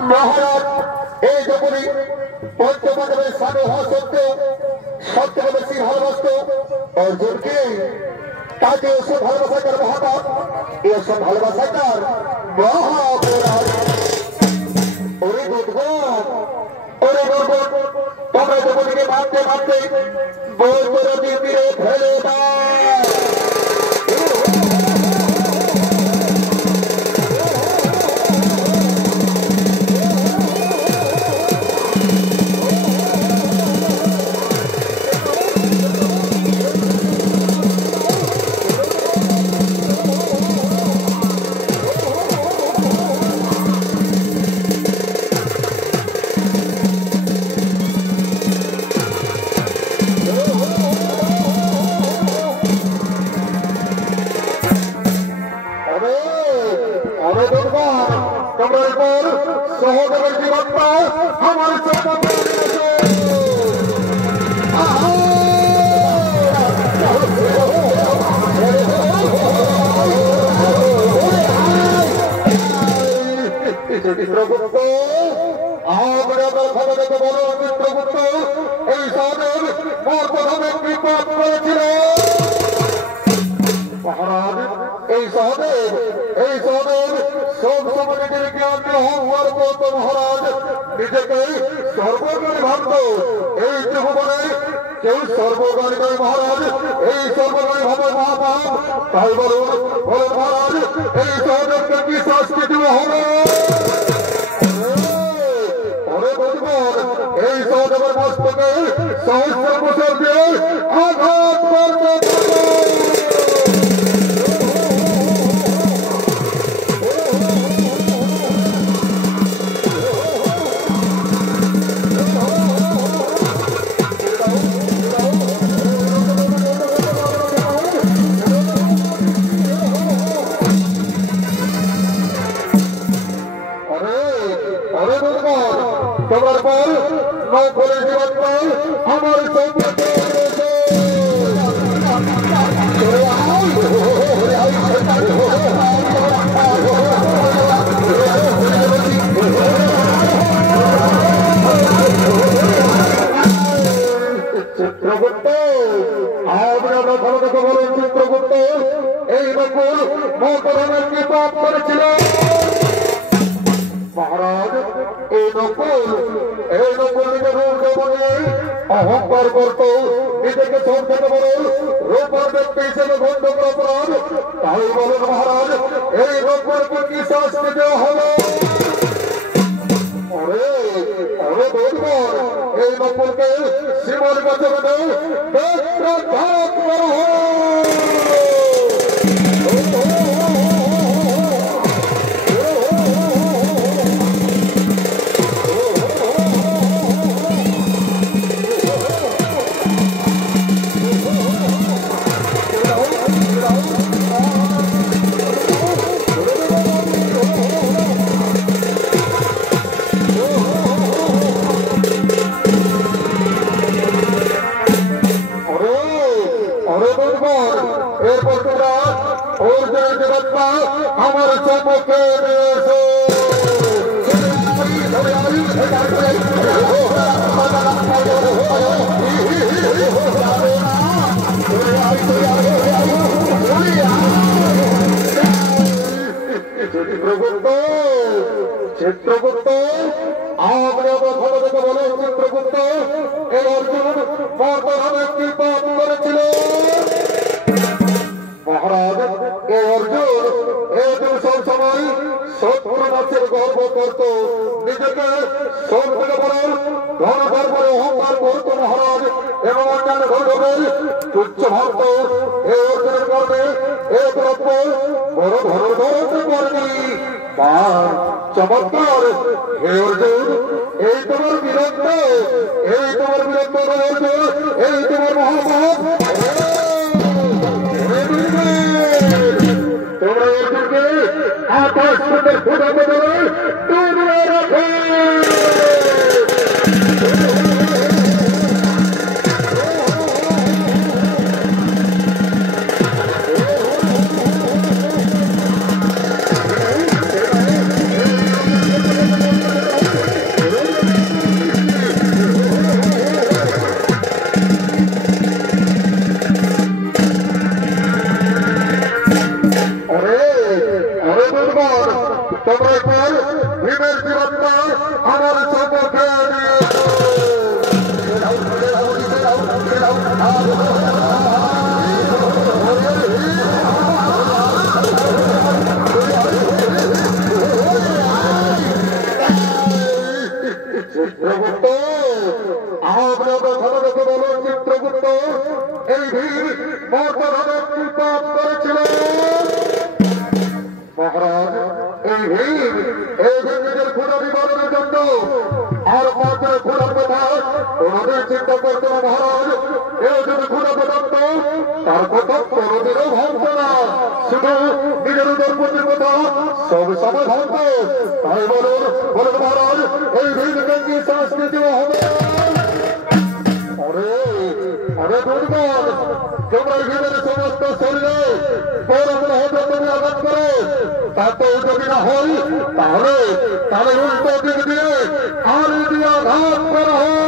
মহারাজ এই যখনই পঞ্চপাণ্ডবের স্বামী হওয়া সত্ত্বেও সবথেকে বেশি ভালোবাসত অর্জুনকে, তাকে এসব ভালোবাসা তার মহাপাপ, এসব ভালোবাসা তার মহাপরাধ। ওরে দুর্গম, ওরে দুর্গম, তোমরা যখনকে মারতে মারতে বই করে দিয়ে ফেলে দাও। সহদেবের জীবনটা আমার চিত্রগুপ্ত বলো চিত্রগুপ্ত এই সহদেব মোর প্রথমে বিপদ করেছিল মহারাজ। এই সহদেব সব সময় জ্ঞান হওয়ার মত মহারাজ নিজেকে সর্বজ্ঞানী ভাবত। এই ত্রিভুবনে কেউ সর্বজ্ঞানী নয় মহারাজ, এই সর্বজ্ঞানী ভাবে মহাপাপ। তাই বলুন মহারাজ এই সহদেবকে কি শাস্তি দেওয়া হবে? এই সহদেবের মস্তকে সহস্র বছর দিয়ে আঘাত করতে তোমার পর নৌকলের জীবনটা আমার সম্পর্কে চিত্রগুপ্ত আমরা ভালো কথা বলুন চিত্রগুপ্ত এই নকুল মহাপ্রধানের কি পাপ করেছিল মহারাজ? এই নকুল নিজের রূপে অহংকার করত, নিজেকে সব থেকে বড় রূপার ব্যক্তি হিসেবে গণ্য করা অপরাধ। তাই বলুন মহারাজ এই নকুলকে কি শাস্তি দেওয়া হলো? এই নকুলকে শিবর কাছে করা এরপর তোমরা অর্জুনের জীবনটা আমার সম্মুখে রয়েছে। চিত্রগুপ্ত আমরা ভালো থেকে বলো চিত্রগুপ্ত এই অর্জুন বর্তমানে কি পাপ করেছিল মহারাজ? এই অর্জুন সব সময় শত্রু নাচের গর্ব করত, নিজেকে সব থেকে বড় ধন গর্বরে অহংকার করত মহারাজ এবং অন্যান্য গৌরবের তুচ্ছ ভাবত। এই অর্জুনের কারণে এই দ্রব্য বড় ধন ধরতে পারেনি। চমৎকার হে অর্জুন, এই তোমার বীরত্ব, এই তোমার বীরত্ব অর্জুন, এই তোমার মহাপাপ। তোমরা অর্জুনকে আকাশ থেকে ফুটাতে দেবে ডুবিয়ে রাখো। শেষ জীবনটা আমার চোখে চিত্রগুপ্ত আপনাদের ভালো রেখে বলো চিত্রগুপ্ত এই ভিড় মর্তভাবে কি পাপ করেছিল মহারাজ এই ভিড় নিজের ক্ষুদা বিবরণের জন্য আর মাত্র ক্ষুদার কথা ওনাদের চিন্তা করতো না মহারাজ কেউ যদি ক্ষুদা পেতান্ত তার কথা কোনোদিনও ভাবতো না শুধু নিজের উদরপতির কথা সব সময় ভাবতো তাই বলুন বলুন মহারাজ এই ভিড়কে কি শাস্তি দেওয়া হবে আরে দুর্বল তোমরা ভিড়ের সমস্ত শরীরে পৌরগুলো হতে তুমি আঘাত করো তাতে যদি না হই তাহলে উল্টো দিক দিয়ে আলু দিয়ে আঘাত করা হয়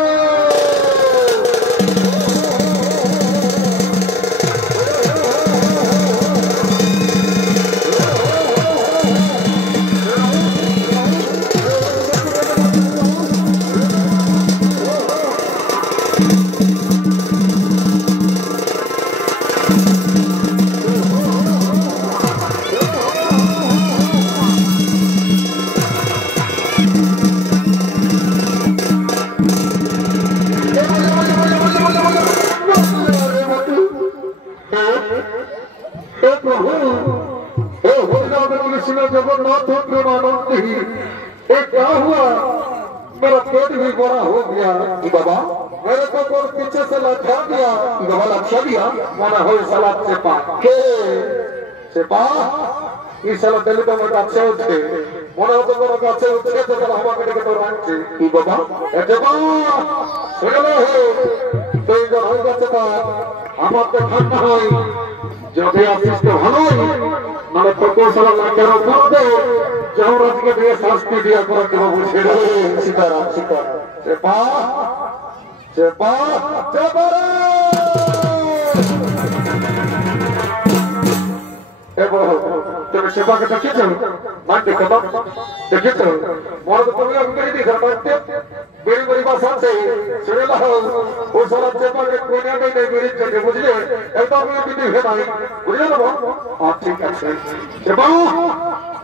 जगन्नाथ प्रेमानंद ये क्या हुआ मेरा पेट भी बड़ा हो गया बाबा मेरे को कौन पीछे से लगा दिया बाबा लक्षा दिया माना हो सलाद सेपा इस साल दिल्ली तो मैं काছে উঠে মনে হতো কোন কাছে উঠে তো তাহলে আমাকে ডেকে তো রাখছে কি বাবা এ বাবা শুনলে হে তো এই যে হয়ে যাচ্ছে তা আমার তো ঠান্ডা হয় যদি আসিস তো ভালোই মানে প্রকৌশল লাগার উপরে জহরাজকে দিয়ে শাস্তি দিয়া করতে বাবু ছেড়ে সীতারাম চেপা তুমি সেপাকে দেখেছ মান দেখেছ মনে তো তুমি আমি করে দিয়েছ মানতে मेरी बड़ी बात से सुने लो वो सारा चेपा के कोने में नहीं मेरी जगह बुझले एकदम मैं भी नहीं है भाई बुझले ना हां ठीक है चेपा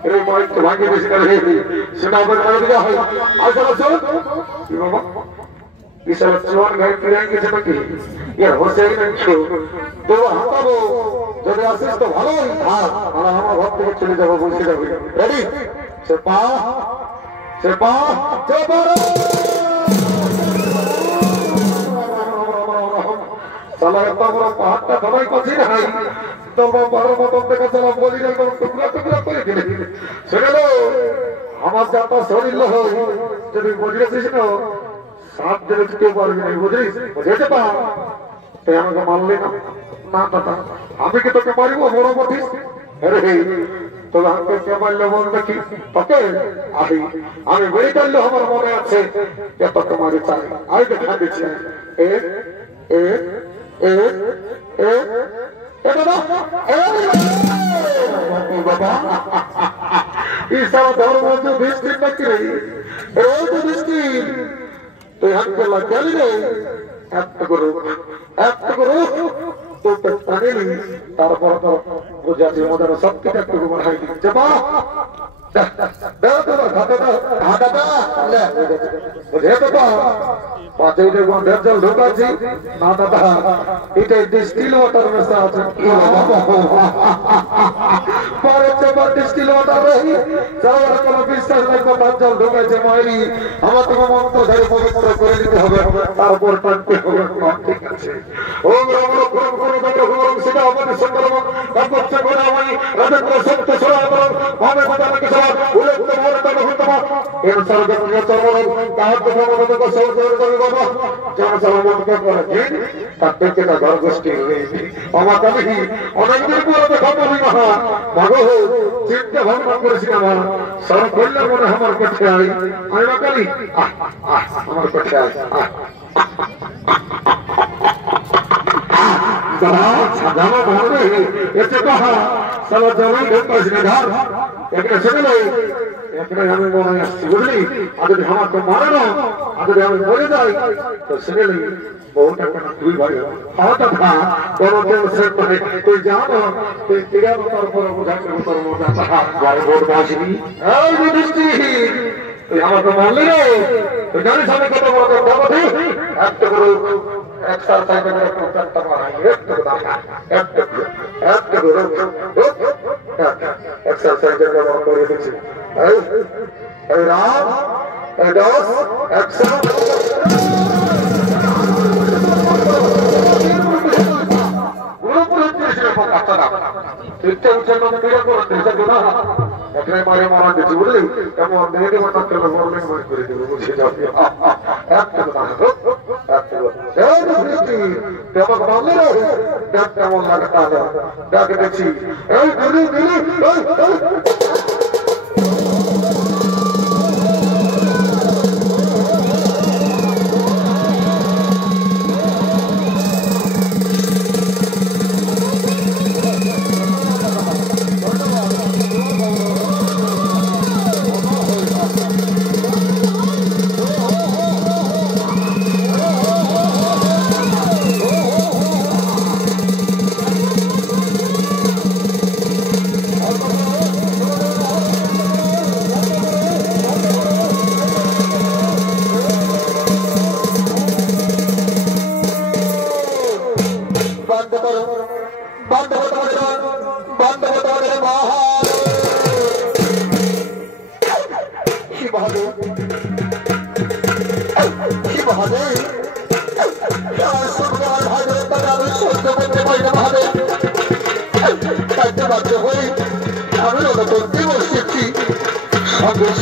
अरे भाई तो भागे बेच कर रहे थे सुना बना दिया है आज साला सुन बाबा ये साला चोर घर करेंगे जब कि ये होसे ही नहीं छो तो हटाबो जब आसिस तो ভালো हां আমরা ঘর থেকে চলে যাব বলতে যাবে রেডি चेपा साला इतना बड़ा पहाड़ का दवाई पसी ना है तो बारह मतों तक साला बोली ना तो टुकड़ा कर दिले सुन लो हमार जाता शरीर लो जब बुझले से ना सात दिन के ऊपर नहीं बुझली बुझे तो पा तो हमको मान लेना ना पता अभी के तो के मारी वो बड़ा मत अरे तो हमको क्या मान लो बोल देखी पके अभी हमें वही कर लो हमारे मने আছে क्या तो तुम्हारे चाहे आई दिखा दीजिए ए बाबा इस सारा धर्म जो दृष्टि तक रही रोज दृष्टि तो हम के लग गए एक्ट करो तो तने नहीं तारपर तो बुझाती मदर सब के एक्ट को बढ़ाई दी जबा दादा दादा ले बुझे तो पाते जो गंधर जल ढोका जी ना दादा इटे डिस्टिल वाटर में से আছে পরে জবা ডিস্টিল ওয়াটার রহি যাওয়ার কোনো বিশ্বাস নাই কথা জল ঢোকা যে মাইরি আমার তো মন তো ধরে পবিত্র করে নিতে হবে তারপর টানতে হবে ঠিক আছে ও আমরা কোন দাদা সেটা আমাদের সংকল্প তারপর চলে আমি রাজেন্দ্র সত্য সরাব ভাবে কথা কি সব উল্লেখ তো বড় তো হতো এর সরকার নিয়ে চলবে তার তো আমাদের को সহযোগিতা করবে বাবা জনসাধারণ কে করে তাতে কে ঘর গোষ্ঠী রয়েছে আমার কবি অনেকদিন পরে তো খবর মহা ভাগো চিন্তা ভাবনা করেছিলাম সর করলে মনে আমার কাছে আই আমি কলি আমার কাছে আই দাদা সাধারণ ভাবে এতে কহা সব জমি ঢোকাস না ঘর একটা শুনলে একটাই আমি মনে আসছি বুঝলি আর যদি আমাকে মারে না আর যদি আমি মরে যাই তো সেখানে বহুত একটা দুই ভাই হয়তো খা কোনো টেনশন করে তুই জানো তুই তিরার উপর বোঝা করে তোর মজা বড় বড় বাসবি এই যুধিষ্ঠির তুই আমাকে মারলি রে তুই জানিস আমি কত বড় দেবতা একটা করে এক্সারসাইজ করে প্রত্যেকটা মারাই একটু দেখা একটু করে এক্সারসাইজ করে দিচ্ছি এই রাম এই দশ অ্যাকশন মারে মারা দিচ্ছি বুঝলি কেমন মেয়েকে মাথা কেন মরলে মনে করে দেবো বুঝে যাবে কেমন লাগে তাহলে ডাকে দেখছি এই দিদি দিদি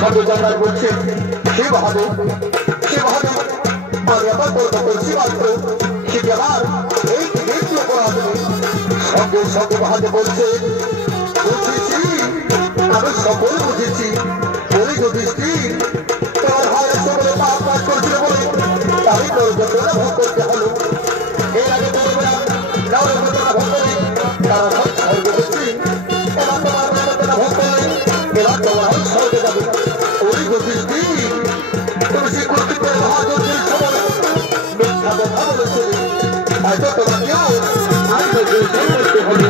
সাধু জানার বলছেন সে ভাবে মর্যাদা করতে বলছি মাত্র সে গেলার এই দিকে পড়াবে সঙ্গে সঙ্গে ভাবে বলছে বুঝেছি আমি সকল বুঝেছি বলি যুধিষ্ঠির তোমার ভাইয়ের সঙ্গে পাপ কাজ করছিল বলে তাই তোর যন্ত্রণা ভোগ করতে হলো এর আগে বলবে যাওয়ার যন্ত্রণা ভোগ করি তারা সব স্বর্গে বলছি এবার তোমার যন্ত্রণা ভোগ করলে এবার তোমার স্বর্গে যাবে ওই যুধিষ্ঠির তুমি সে করতে পারে মহাযজ্ঞের সময় মিথ্যা কথা বলেছে হয়তো তোমাকেও আজ করতে হবে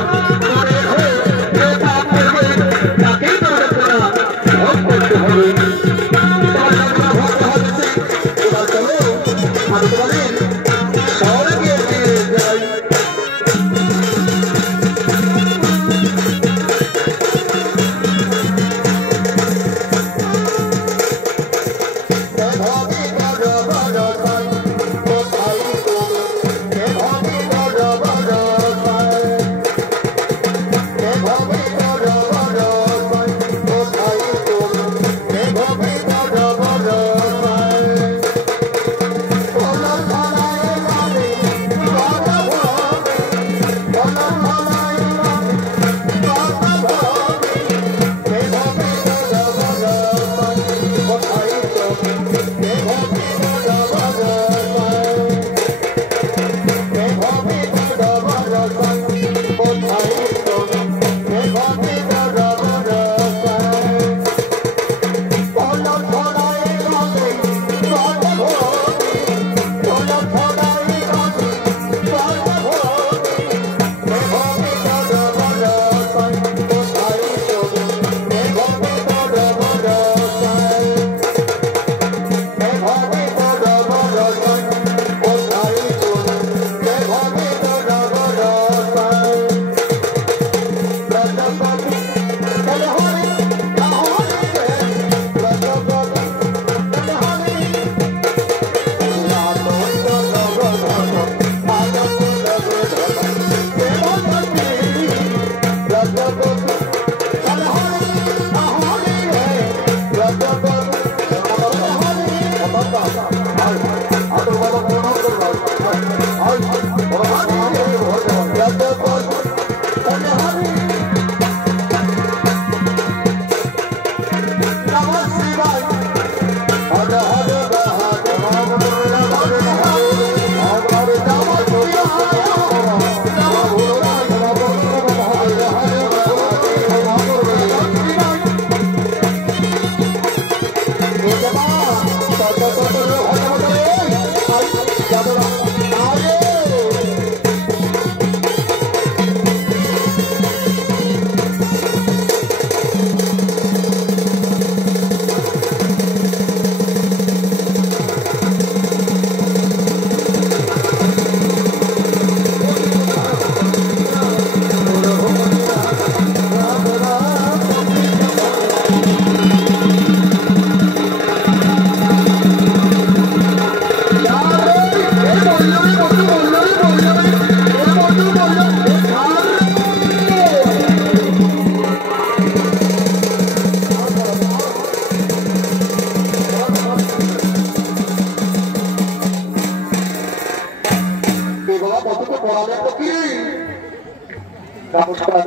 নমস্কার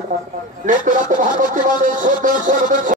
নেতৃত্ব ভাগ হচ্ছে